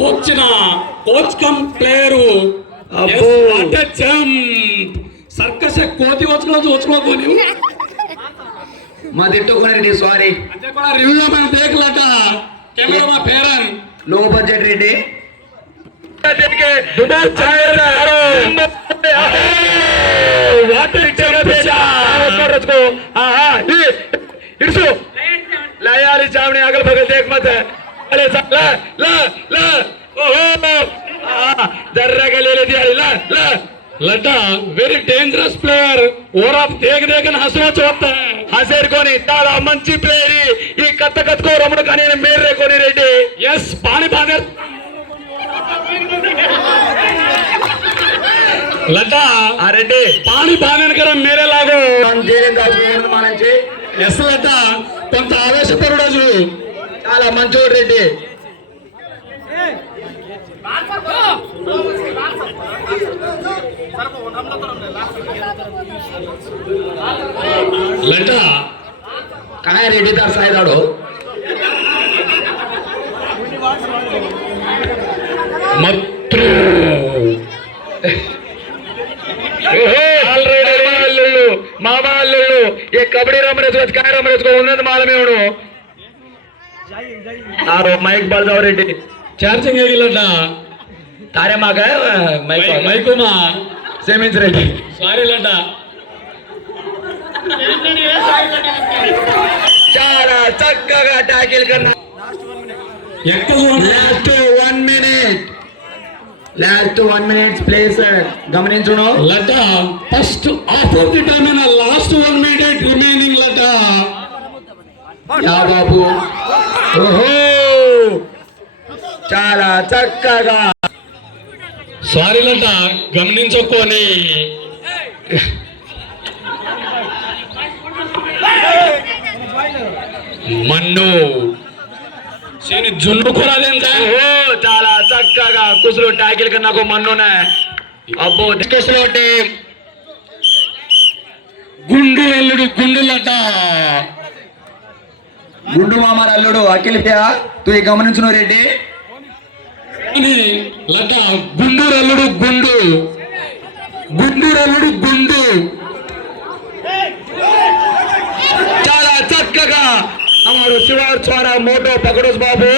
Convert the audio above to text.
వచ్చిన coach come player circus కోతి వచ్చుకోకు ನೀವು మాదిట్టుకుని సారీ అంటే కూడా రివ్యూ మన దేఖలట కెమెరా మా పేరన్ లో బడ్జెట్ రెడ్డి इड़सो ला यार चावनी अगल बगल देख मत अरे ला ला ला ओहो जर्रा के ले दिया ला ला लटा वेरी डेंजरस प्लेयर और आप देख हंसना चाहता है हसेर कोनी ताला मंची प्लेयर ఈ కత్త కత్తుకో రమణ కానీ మేరే కోని రెడ్డి yes పాని బానర్ लटा अरे पानी बानन कर मेरे लागो మానంచి ఎస్ లట కొంత ఆవేశపరుడు చూడు చాలా మంచోడు రెడ్డి लट काय रेड्डी तार सायदाडो मत्रू मामा अल्लू ये कबड्डी रमने काय रमने उन्नत मालमे माइक बालजाव रेड्डी चार्जिंग ಹೇಗಿಲ್ಲಟ ತಾರೆ ಮಾಗ ಮೈಕು ಮಾ ಸೇಮಿಂಚ್ రెడ్డి సారీ లట చాలా చక్కగా టాకిల్ కన్నా లాస్ట్ 1 minute ప్లేస్ గమనించును లట first half of the time in last 1 minute remaining లట యా బాబు ఓహో చాలా చక్కగా సారీ లట గమనించుకొని మన్ను సేని జున్ను కొరాదేందా ఓ చాలా చక్కగా కుసులు టాకిల్ కన్నా నాకు మన్నునే అబ్బో కుసులు టీం గుండు ఎల్లుడు గుండులట గుండు మామ అల్లుడు అఖిల్ తూ గమనించును రెడ్డి లట గుండు అల్లుడు గుండు గుండు అల్లుడు గుండు చాలా చక్కగా हमारे शिवार छोरा मोटो पकड़ोस बाबू